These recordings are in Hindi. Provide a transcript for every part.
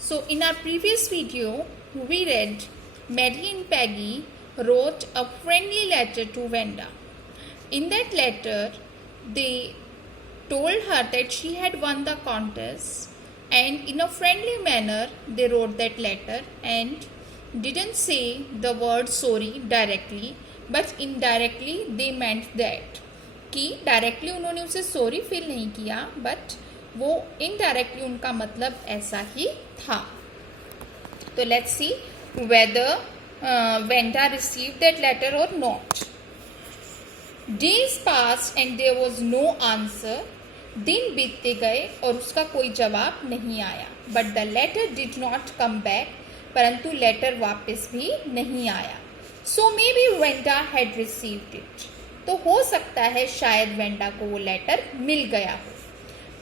So in our previous video, we read Mary and Peggy wrote a friendly letter to Wenda. In that letter, they told her that she had won the contest, and in a friendly manner they wrote that letter and didn't say the word sorry directly, but indirectly they meant that कि डायरेक्टली उन्होंने उसे सॉरी फील नहीं किया, बट वो इनडायरेक्टली उनका मतलब ऐसा ही था. तो let's see whether Wanda receive that letter or not. Days pass and there was no answer. दिन बीतते गए और उसका कोई जवाब नहीं आया. But the letter did not come back. परंतु लेटर वापस भी नहीं आया. So maybe Wanda had received it. तो हो सकता है शायद वेंडा को वो लेटर मिल गया हो.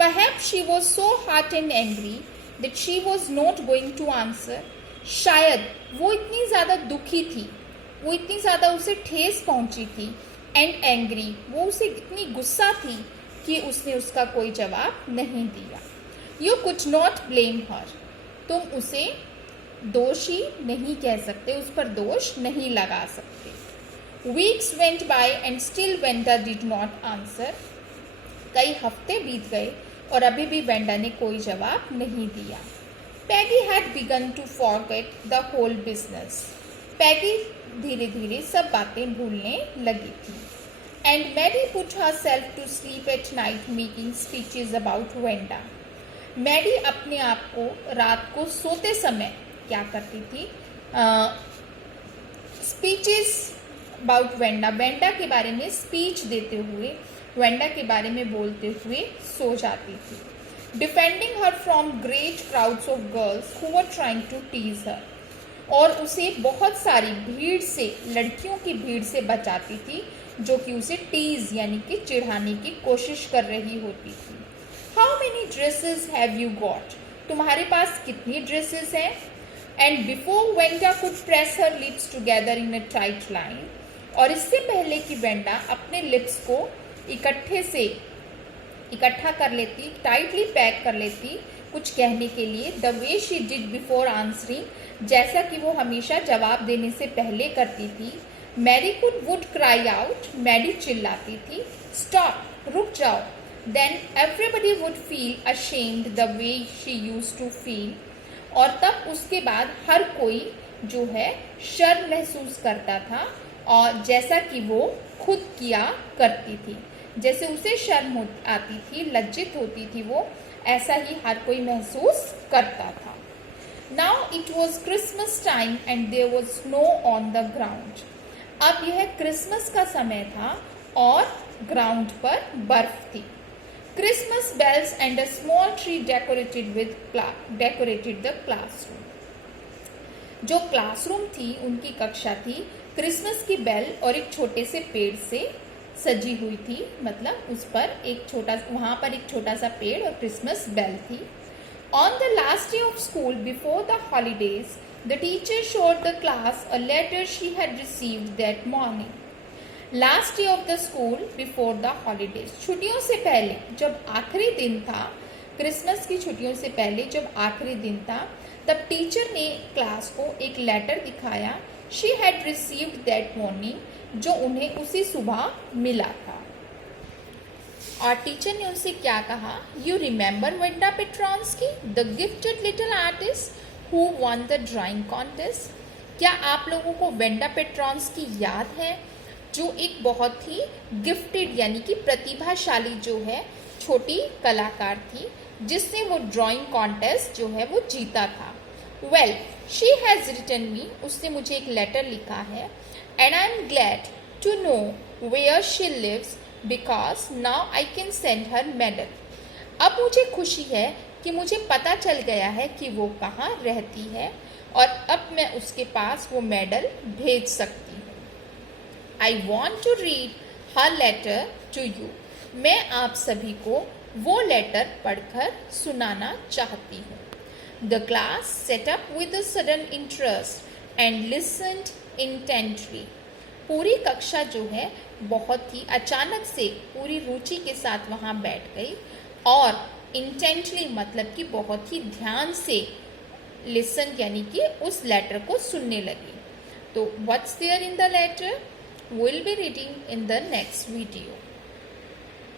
Perhaps she was so hot and angry that she was not going to answer. शायद वो इतनी ज़्यादा दुखी थी, वो इतनी ज़्यादा उसे ठेस पहुंची थी. एंड एंग्री, वो उसे इतनी गुस्सा थी कि उसने उसका कोई जवाब नहीं दिया. यू कुड नॉट ब्लेम हर. तुम उसे दोषी नहीं कह सकते, उस पर दोष नहीं लगा सकते. Weeks went by and still Wenda did not answer. कई हफ्ते बीत गए और अभी भी वेंडा ने कोई जवाब नहीं दिया. Peggy had begun to forget the whole business. Peggy धीरे धीरे सब बातें भूलने लगी थी. And Mary put herself to sleep at night making speeches about Wenda. Mary अपने आप को रात को सोते समय क्या करती थी? स्पीचेस अबाउट वेंडा, वेंडा के बारे में स्पीच देते हुए, वेंडा के बारे में बोलते हुए सो जाती थी. Defending her from great crowds of girls who were trying to tease her. और उसे बहुत सारी भीड़ से, लड़कियों की भीड़ से बचाती थी जो कि उसे टीज यानी कि चिढ़ाने की कोशिश कर रही होती थी. How many dresses have you got. तुम्हारे पास कितनी ड्रेसेस हैं? And before Wanda could press her lips together in a tight line. और इससे पहले कि वेंडा अपने लिप्स को इकट्ठा कर लेती, टाइटली पैक कर लेती कुछ कहने के लिए, the way she did before answering, जैसा कि वो हमेशा जवाब देने से पहले करती थी. Mary would cry out, Mary चिल्लाती थी, स्टॉप, रुक जाओ. Then everybody would feel ashamed the way she use to feel. और तब उसके बाद हर कोई जो है शर्म महसूस करता था, और जैसा कि वो खुद किया करती थी, जैसे उसे शर्म आती थी, लज्जित होती थी वो, ऐसा ही हर कोई महसूस करता था. Now it was Christmas time and there was snow on the ground. अब यह क्रिसमस का समय था और ग्राउंड पर बर्फ थी. Christmas bells and a small tree decorated the classroom. जो क्लासरूम थी, उनकी कक्षा थी, क्रिसमस की बेल और एक छोटे से पेड़ से सजी हुई थी. मतलब उस पर वहाँ पर एक छोटा सा पेड़ और क्रिसमस बेल थी. On the last day of school before the holidays, the teacher showed the class a letter she had received that morning. Last day of the school before the holidays, छुट्टियों से पहले जब आखिरी दिन था, क्रिसमस की छुट्टियों से पहले जब आखिरी दिन था, तब टीचर ने क्लास को एक लेटर दिखाया. She had received that morning, जो उन्हें उसी सुबह मिला था. और टीचर ने उनसे क्या कहा? You remember Wanda Petronski, the gifted little artist who won the drawing contest. क्या आप लोगों को वेंडा पेट्रॉन्स्की याद है, जो एक बहुत ही गिफ्टेड यानी कि प्रतिभाशाली जो है छोटी कलाकार थी, जिसने वो ड्राइंग कॉन्टेस्ट जो है वो जीता था. Well, she has written me, उसने मुझे एक लेटर लिखा है. And I am glad to know where she lives because now I can send her medal. अब मुझे खुशी है कि मुझे पता चल गया है कि वो कहाँ रहती है, और अब मैं उसके पास वो मेडल भेज सकती हूँ. I want to read her letter to you. मैं आप सभी को वो लेटर पढ़कर सुनाना चाहती हूँ. The class set up with a sudden interest and listened intently. पूरी कक्षा जो है बहुत ही अचानक से पूरी रुचि के साथ वहाँ बैठ गई और intently मतलब कि बहुत ही ध्यान से लिसन यानी कि उस लेटर को सुनने लगी। तो what's there in the letter will be reading in the next video.